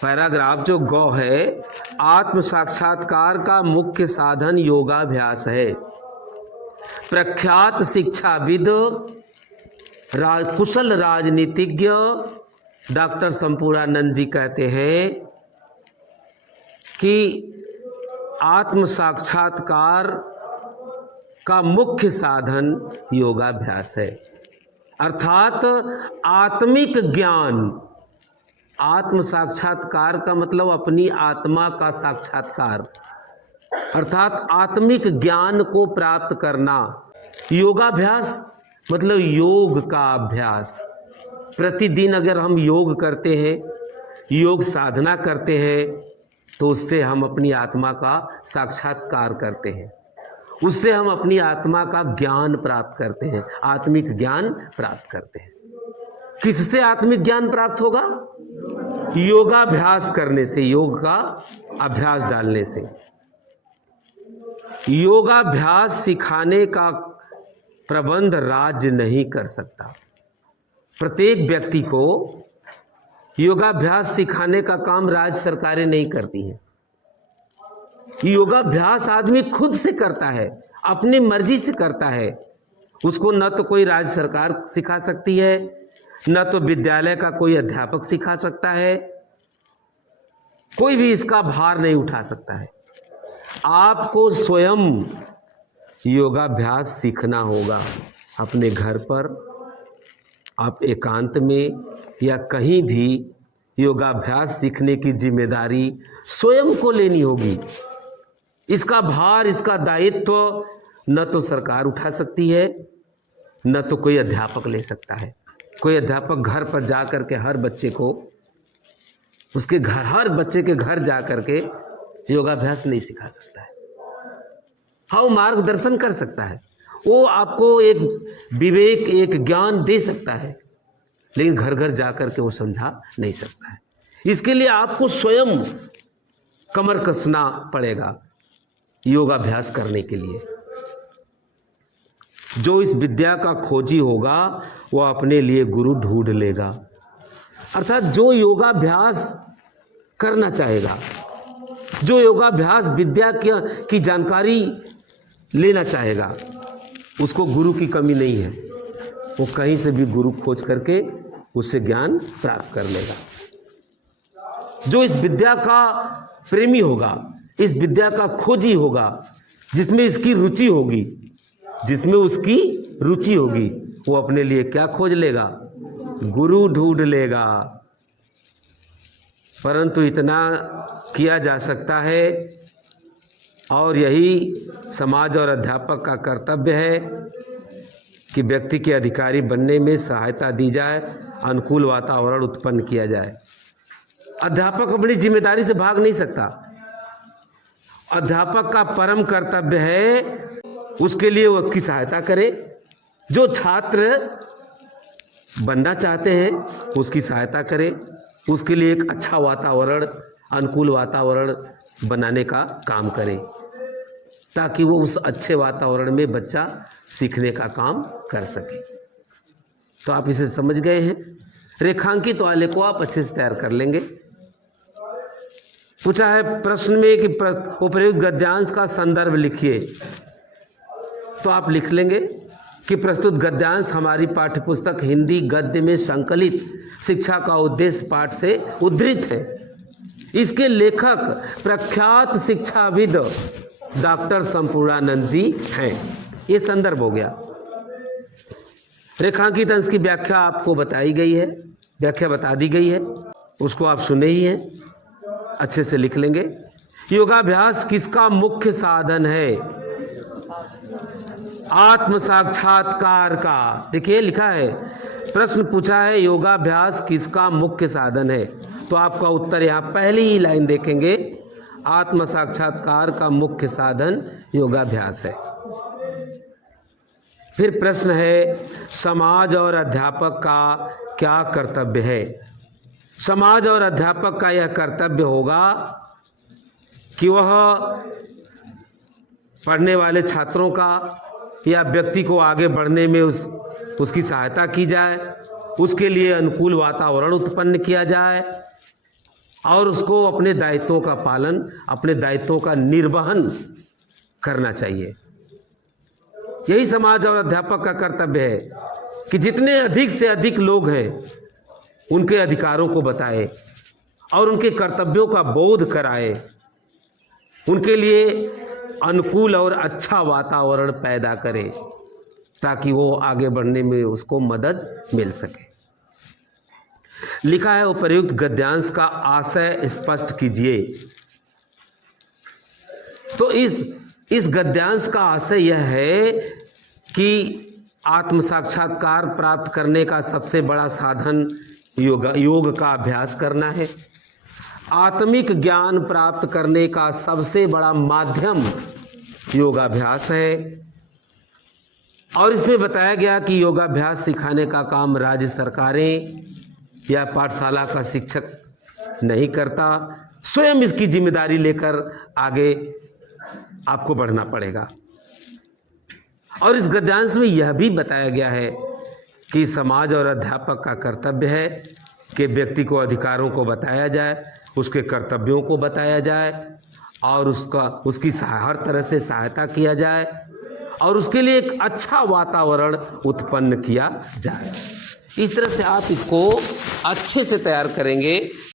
Paragraph जो गौ है, आत्म साक्षात्कार का मुख्य साधन योगाभ्यास है। प्रख्यात शिक्षाविद कुशल राजनीतिज्ञ डॉक्टर संपूर्णानंद जी कहते हैं कि आत्म साक्षात्कार का मुख्य साधन योगाभ्यास है। अर्थात आत्मिक ज्ञान, आत्म साक्षात्कार का मतलब अपनी आत्मा का साक्षात्कार, अर्थात आत्मिक ज्ञान को प्राप्त करना। योगाभ्यास मतलब योग का अभ्यास। प्रतिदिन अगर हम योग करते हैं, योग साधना करते हैं, तो उससे हम अपनी आत्मा का साक्षात्कार करते हैं, उससे हम अपनी आत्मा का ज्ञान प्राप्त करते हैं, आत्मिक ज्ञान प्राप्त करते हैं। किससे आत्मिक ज्ञान प्राप्त होगा? योगाभ्यास करने से, योग का अभ्यास डालने से। योगाभ्यास सिखाने का प्रबंध राज्य नहीं कर सकता। प्रत्येक व्यक्ति को योगाभ्यास सिखाने का काम राज्य सरकारें नहीं करती हैं। योगाभ्यास आदमी खुद से करता है, अपनी मर्जी से करता है। उसको न तो कोई राज्य सरकार सिखा सकती है, न तो विद्यालय का कोई अध्यापक सिखा सकता है, कोई भी इसका भार नहीं उठा सकता है। आपको स्वयं योगाभ्यास सीखना होगा। अपने घर पर, आप एकांत में या कहीं भी योगाभ्यास सीखने की जिम्मेदारी स्वयं को लेनी होगी। इसका भार, इसका दायित्व न तो सरकार उठा सकती है, न तो कोई अध्यापक ले सकता है। कोई अध्यापक घर पर जा कर के हर बच्चे को, उसके घर, हर बच्चे के घर जा कर के योगाभ्यास नहीं सिखा सकता है। हाँ, वो मार्गदर्शन कर सकता है, वो आपको एक विवेक, एक ज्ञान दे सकता है, लेकिन घर घर जा कर के वो समझा नहीं सकता है। इसके लिए आपको स्वयं कमर कसना पड़ेगा योगाभ्यास करने के लिए। जो इस विद्या का खोजी होगा वो अपने लिए गुरु ढूंढ लेगा। अर्थात जो योगाभ्यास करना चाहेगा, जो योगाभ्यास विद्या की जानकारी लेना चाहेगा, उसको गुरु की कमी नहीं है। वो कहीं से भी गुरु खोज करके उससे ज्ञान प्राप्त कर लेगा। जो इस विद्या का प्रेमी होगा, इस विद्या का खोजी होगा, जिसमें इसकी रुचि होगी, जिसमें उसकी रुचि होगी, वो अपने लिए क्या खोज लेगा? गुरु ढूंढ लेगा। परंतु इतना किया जा सकता है, और यही समाज और अध्यापक का कर्तव्य है कि व्यक्ति के अधिकारी बनने में सहायता दी जाए, अनुकूल वातावरण उत्पन्न किया जाए। अध्यापक अपनी जिम्मेदारी से भाग नहीं सकता। अध्यापक का परम कर्तव्य है उसके लिए वो उसकी सहायता करे। जो छात्र बनना चाहते हैं उसकी सहायता करे, उसके लिए एक अच्छा वातावरण, अनुकूल वातावरण बनाने का काम करे, ताकि वो उस अच्छे वातावरण में बच्चा सीखने का काम कर सके। तो आप इसे समझ गए हैं। रेखांकित वाले को आप अच्छे से तैयार कर लेंगे। पूछा है प्रश्न में कि उपर्युक्त गद्यांश का संदर्भ लिखिए, तो आप लिख लेंगे कि प्रस्तुत गद्यांश हमारी पाठ्यपुस्तक हिंदी गद्य में संकलित शिक्षा का उद्देश्य पाठ से उद्धृत है। इसके लेखक प्रख्यात शिक्षाविद डॉक्टर संपूर्णानंद जी हैं। ये संदर्भ हो गया। रेखांकित अंश की व्याख्या आपको बताई गई है, व्याख्या बता दी गई है, उसको आप सुने ही हैं, अच्छे से लिख लेंगे। योगाभ्यास किसका मुख्य साधन है? आत्म साक्षात्कार का। देखिए लिखा है, प्रश्न पूछा है योगाभ्यास किसका मुख्य साधन है, तो आपका उत्तर यहाँ पहली ही लाइन देखेंगे, आत्म साक्षात्कार का मुख्य साधन योगाभ्यास है। फिर प्रश्न है समाज और अध्यापक का क्या कर्तव्य है? समाज और अध्यापक का यह कर्तव्य होगा कि वह पढ़ने वाले छात्रों का या व्यक्ति को आगे बढ़ने में उसकी सहायता की जाए, उसके लिए अनुकूल वातावरण उत्पन्न किया जाए, और उसको अपने दायित्वों का पालन, अपने दायित्वों का निर्वहन करना चाहिए। यही समाज और अध्यापक का कर्तव्य है कि जितने अधिक से अधिक लोग हैं उनके अधिकारों को बताए और उनके कर्तव्यों का बोध कराए, उनके लिए अनुकूल और अच्छा वातावरण पैदा करे ताकि वो आगे बढ़ने में उसको मदद मिल सके। लिखा है उपर्युक्त गद्यांश का आशय स्पष्ट कीजिए। तो इस गद्यांश का आशय यह है कि आत्म साक्षात्कार प्राप्त करने का सबसे बड़ा साधन योग का अभ्यास करना है। आत्मिक ज्ञान प्राप्त करने का सबसे बड़ा माध्यम योगाभ्यास है। और इसमें बताया गया कि योगाभ्यास सिखाने का काम राज्य सरकारें या पाठशाला का शिक्षक नहीं करता, स्वयं इसकी जिम्मेदारी लेकर आगे आपको बढ़ना पड़ेगा। और इस गद्यांश में यह भी बताया गया है कि समाज और अध्यापक का कर्तव्य है कि व्यक्ति को अधिकारों को बताया जाए, उसके कर्तव्यों को बताया जाए और उसकी हर तरह से सहायता किया जाए और उसके लिए एक अच्छा वातावरण उत्पन्न किया जाए। इस तरह से आप इसको अच्छे से तैयार करेंगे